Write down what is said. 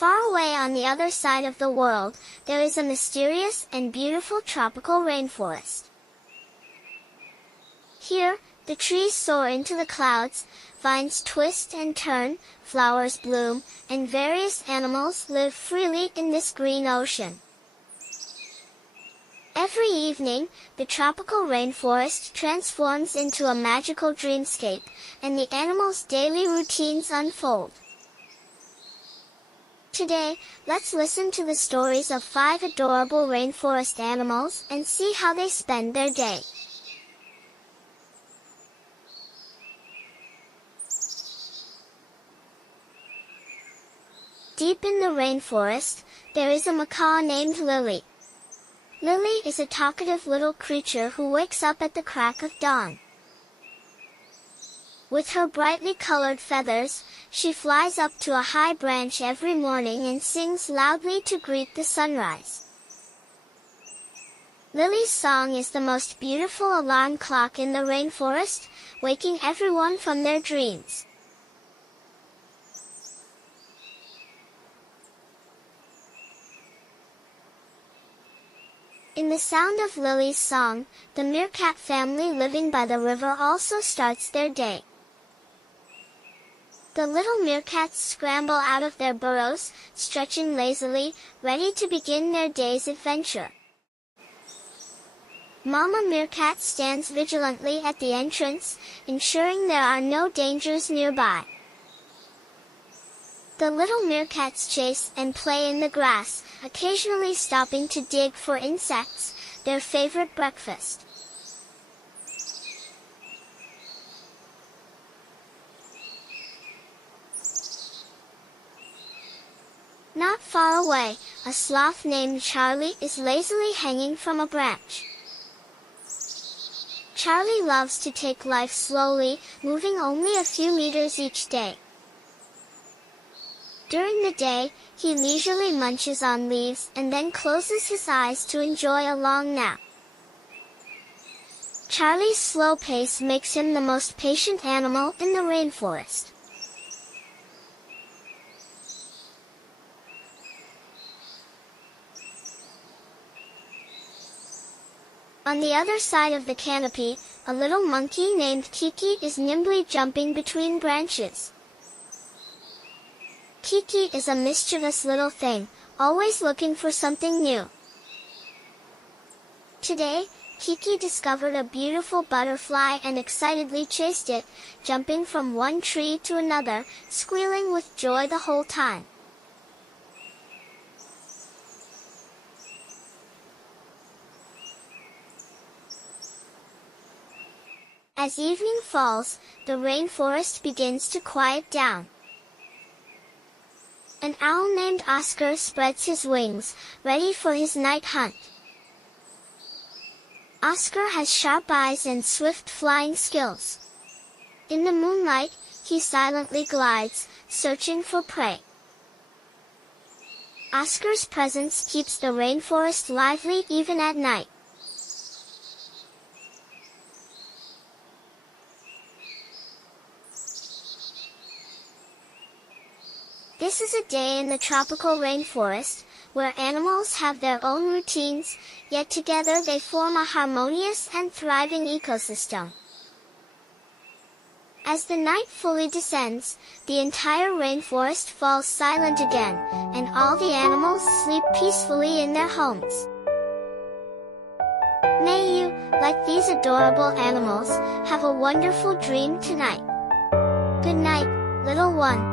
Far away on the other side of the world, there is a mysterious and beautiful tropical rainforest. Here, the trees soar into the clouds, vines twist and turn, flowers bloom, and various animals live freely in this green ocean. Every evening, the tropical rainforest transforms into a magical dreamscape, and the animals' daily routines unfold. Today, let's listen to the stories of 5 adorable rainforest animals and see how they spend their day. Deep in the rainforest, there is a macaw named Lily. Lily is a talkative little creature who wakes up at the crack of dawn. With her brightly colored feathers, she flies up to a high branch every morning and sings loudly to greet the sunrise. Lily's song is the most beautiful alarm clock in the rainforest, waking everyone from their dreams. In the sound of Lily's song, the meerkat family living by the river also starts their day. The little meerkats scramble out of their burrows, stretching lazily, ready to begin their day's adventure. Mama Meerkat stands vigilantly at the entrance, ensuring there are no dangers nearby. The little meerkats chase and play in the grass, occasionally stopping to dig for insects, their favorite breakfast. Not far away, a sloth named Charlie is lazily hanging from a branch. Charlie loves to take life slowly, moving only a few meters each day. During the day, he leisurely munches on leaves and then closes his eyes to enjoy a long nap. Charlie's slow pace makes him the most patient animal in the rainforest. On the other side of the canopy, a little monkey named Kiki is nimbly jumping between branches. Kiki is a mischievous little thing, always looking for something new. Today, Kiki discovered a beautiful butterfly and excitedly chased it, jumping from one tree to another, squealing with joy the whole time. As evening falls, the rainforest begins to quiet down. An owl named Oscar spreads his wings, ready for his night hunt. Oscar has sharp eyes and swift flying skills. In the moonlight, he silently glides, searching for prey. Oscar's presence keeps the rainforest lively even at night. This is a day in the tropical rainforest, where animals have their own routines, yet together they form a harmonious and thriving ecosystem. As the night fully descends, the entire rainforest falls silent again, and all the animals sleep peacefully in their homes. May you, like these adorable animals, have a wonderful dream tonight. Good night, little one.